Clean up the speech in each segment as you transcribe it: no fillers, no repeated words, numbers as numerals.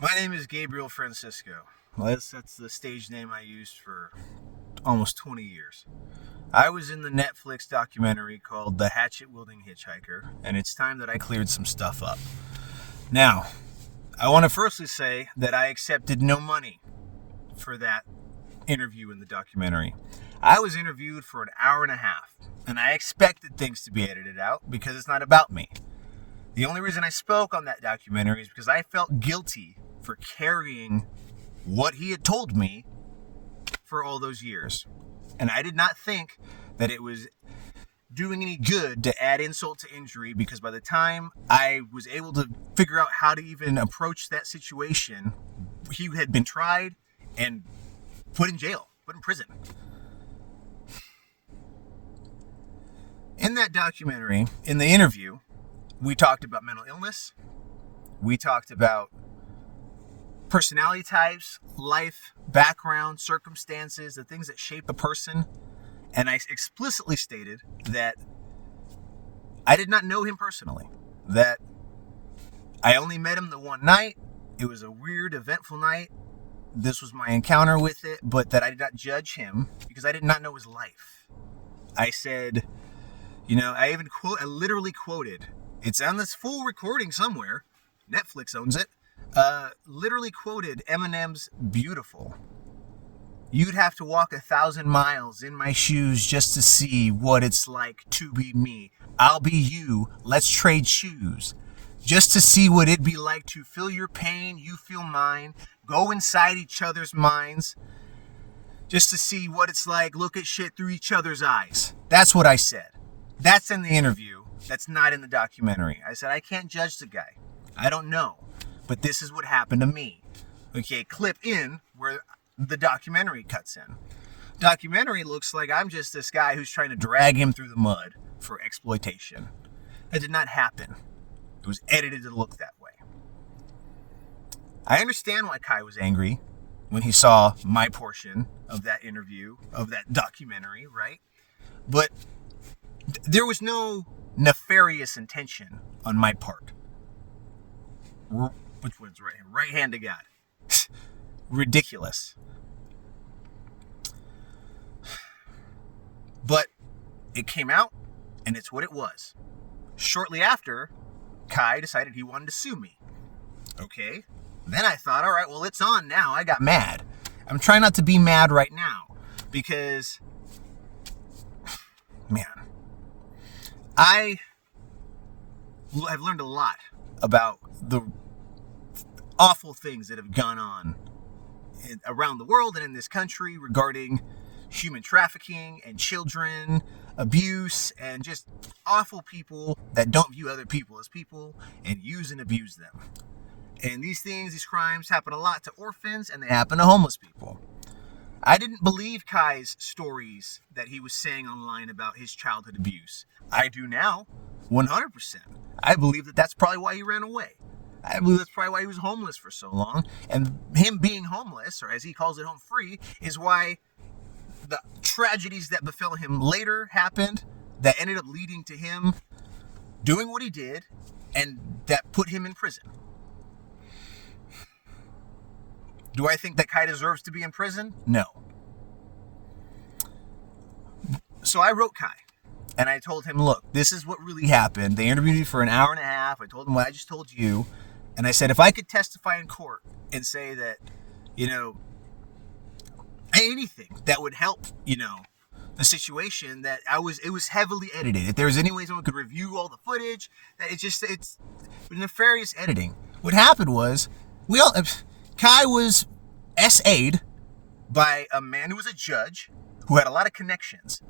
My name is Gabriel Francisco. That's the stage name I used for almost 20 years. I was in the Netflix documentary called The Hatchet, Wielding Hitchhiker, and it's time that I cleared some stuff up. Now, I want to firstly say that I accepted no money for that interview in the documentary. I was interviewed for an hour and a half, and I expected things to be edited out because it's not about me. The only reason I spoke on that documentary is because I felt guilty for carrying what he had told me for all those years. And I did not think that it was doing any good to add insult to injury, because by the time I was able to figure out how to even approach that situation, he had been tried and put in jail, put in prison. In that documentary, in the interview, we talked about mental illness. We talked about personality types, life, background, circumstances, the things that shape a person. And I explicitly stated that I did not know him personally, that I only met him the one night. It was a weird, eventful night. This was my encounter with it, but that I did not judge him because I did not know his life. I said, I literally quoted, it's on this full recording somewhere, Netflix owns it, literally quoted Eminem's Beautiful. You'd have to walk 1,000 miles in my shoes just to see what it's like to be me. I'll be you. Let's trade shoes. Just to see what it'd be like to feel your pain, you feel mine. Go inside each other's minds. Just to see what it's like, look at shit through each other's eyes. That's what I said. That's in the interview. That's not in the documentary. I said, I can't judge the guy. I don't know. But this is what happened to me. Okay, clip in where the documentary cuts in. Documentary looks like I'm just this guy who's trying to drag him through the mud for exploitation. That did not happen. It was edited to look that way. I understand why Kai was angry when he saw my portion of that interview, of that documentary, right? But there was no nefarious intention on my part. Which one's right hand? Right hand to God. Ridiculous. But it came out, and it's what it was. Shortly after, Kai decided he wanted to sue me. Okay. Then I thought, all right, well, it's on now. I got mad. I'm trying not to be mad right now because, man, I've learned a lot about the awful things that have gone on around the world and in this country regarding human trafficking and children abuse and just awful people that don't view other people as people and use and abuse them. And these crimes happen a lot to orphans, and they happen to homeless people. I didn't believe Kai's stories that he was saying online about his childhood abuse. I do now, 100%. I believe that that's probably why he ran away. I believe that's probably why he was homeless for so long. And him being homeless, or as he calls it, home free, is why the tragedies that befell him later happened that ended up leading to him doing what he did and that put him in prison. Do I think that Kai deserves to be in prison? No. So I wrote Kai. And I told him, look, this is what really happened. They interviewed me for an hour and a half. I told them what I just told you. And I said, if I could testify in court and say that, anything that would help, the situation, that it was heavily edited. If there was any way someone could review all the footage, that it's nefarious editing. What happened was, Kai was SA'd by a man who was a judge who had a lot of connections.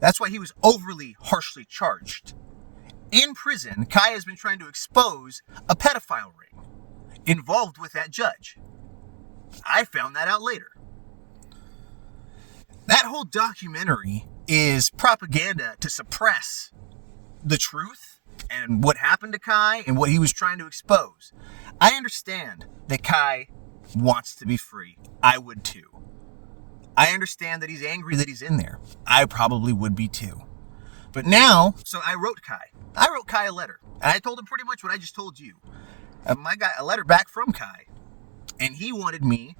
That's why he was overly harshly charged. In prison, Kai has been trying to expose a pedophile ring involved with that judge. I found that out later. That whole documentary is propaganda to suppress the truth and what happened to Kai and what he was trying to expose. I understand that Kai wants to be free. I would too. I understand that he's angry that he's in there. I probably would be too. But now, so I wrote Kai a letter. And I told him pretty much what I just told you. I got a letter back from Kai, and he wanted me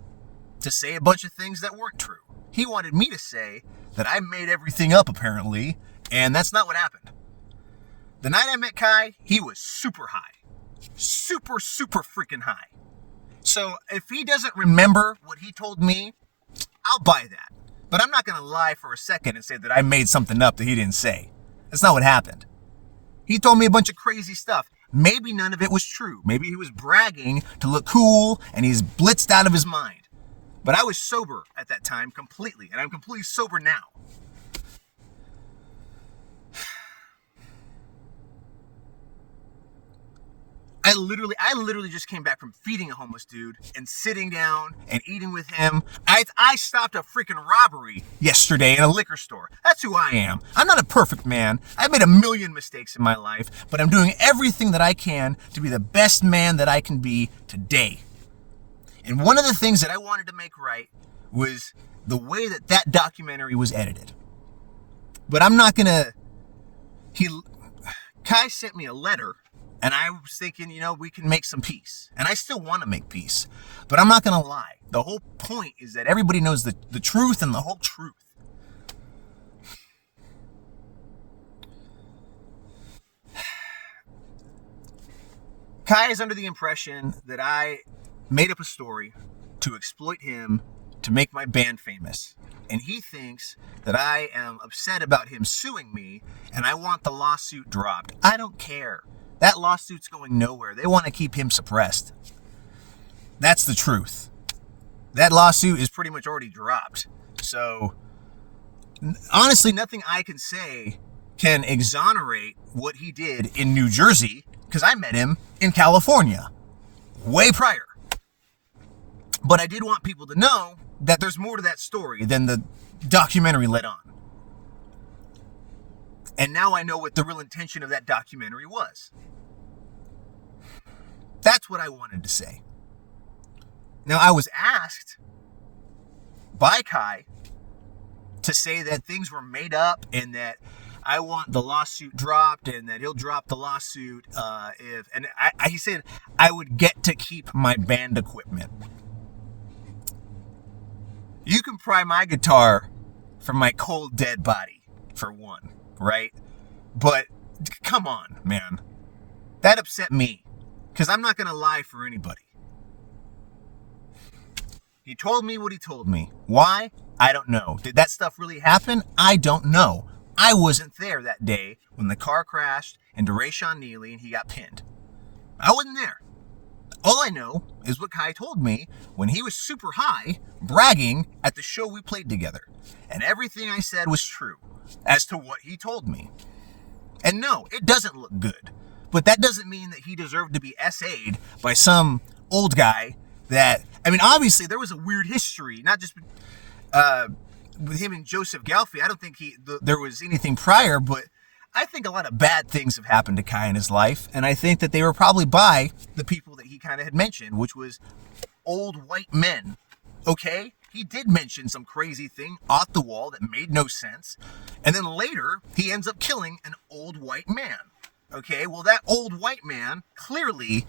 to say a bunch of things that weren't true. He wanted me to say that I made everything up, apparently, and that's not what happened. The night I met Kai, he was super high. Super freaking high. So if he doesn't remember what he told me, I'll buy that. But I'm not going to lie for a second and say that I made something up that he didn't say. That's not what happened. He told me a bunch of crazy stuff. Maybe none of it was true. Maybe he was bragging to look cool and he's blitzed out of his mind. But I was sober at that time completely, and I'm completely sober now. I literally just came back from feeding a homeless dude and sitting down and eating with him. I stopped a freaking robbery yesterday in a liquor store. That's who I am. I'm not a perfect man. I've made a million mistakes in my life, but I'm doing everything that I can to be the best man that I can be today. And one of the things that I wanted to make right was the way that documentary was edited. But I'm not gonna... Kai sent me a letter, and I was thinking, we can make some peace. And I still want to make peace. But I'm not going to lie. The whole point is that everybody knows the truth and the whole truth. Kai is under the impression that I made up a story to exploit him to make my band famous. And he thinks that I am upset about him suing me and I want the lawsuit dropped. I don't care. That lawsuit's going nowhere. They want to keep him suppressed. That's the truth. That lawsuit is pretty much already dropped. So, honestly, nothing I can say can exonerate what he did in New Jersey, because I met him in California, way prior. But I did want people to know that there's more to that story than the documentary let on. And now I know what the real intention of that documentary was. That's what I wanted to say. Now, I was asked by Kai to say that things were made up and that I want the lawsuit dropped and that he'll drop the lawsuit he said I would get to keep my band equipment. You can pry my guitar from my cold, dead body, for one, right? But come on, man. That upset me, because I'm not going to lie for anybody. He told me what he told me. Why? I don't know. Did that stuff really happen? I don't know. I wasn't there that day when the car crashed into Rayshawn Neely and he got pinned. I wasn't there. All I know is what Kai told me when he was super high, bragging at the show we played together. And everything I said was true as to what he told me. And no, it doesn't look good. But that doesn't mean that he deserved to be SA'd by some old guy that... obviously there was a weird history, not just with him and Joseph Galfi. I don't think there was anything prior, but I think a lot of bad things have happened to Kai in his life, and I think that they were probably by the people that he kind of had mentioned, which was old white men. Okay? He did mention some crazy thing off the wall that made no sense, and then later he ends up killing an old white man. Okay? Well, that old white man clearly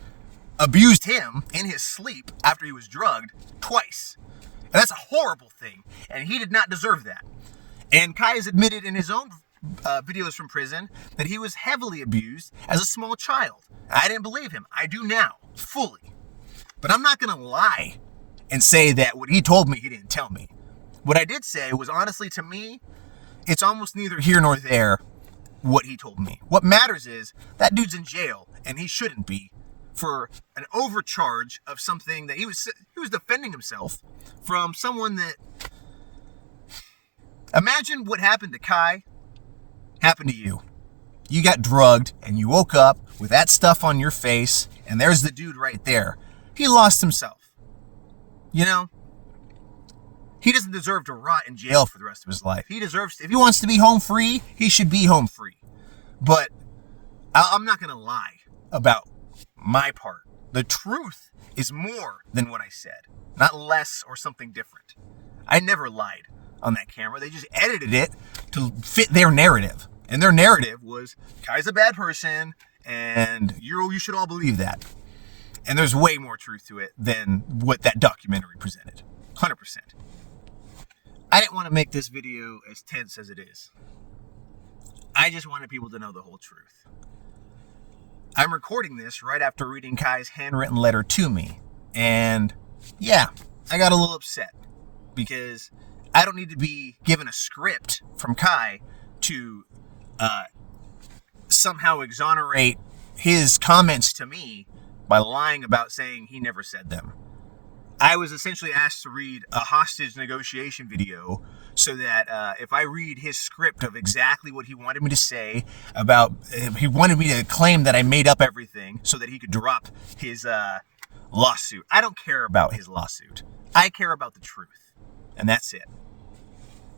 abused him in his sleep after he was drugged twice. And that's a horrible thing, and he did not deserve that. And Kai has admitted in his own videos from prison that he was heavily abused as a small child. I didn't believe him. I do now, fully. But I'm not going to lie and say that what he told me, he didn't tell me. What I did say was, honestly, to me, it's almost neither here nor there what he told me. What matters is that dude's in jail, and he shouldn't be, for an overcharge of something that he was defending himself from someone that... Imagine what happened to Kai happened to you. You got drugged and you woke up with that stuff on your face, and there's the dude right there. He lost himself. He doesn't deserve to rot in jail for the rest of his life. He deserves, if he wants to be home free, he should be home free. But I'm not going to lie about my part. The truth is more than what I said, not less or something different. I never lied on that camera. They just edited it to fit their narrative. And their narrative was, Kai's a bad person, and you should all believe that. And there's way more truth to it than what that documentary presented. 100%. I didn't want to make this video as tense as it is. I just wanted people to know the whole truth. I'm recording this right after reading Kai's handwritten letter to me. And yeah, I got a little upset because I don't need to be given a script from Kai to somehow exonerate his comments to me by lying about saying he never said them. I was essentially asked to read a hostage negotiation video so that if I read his script of exactly what he wanted me to say about, he wanted me to claim that I made up everything so that he could drop his lawsuit. I don't care about his lawsuit. I care about the truth. And that's it.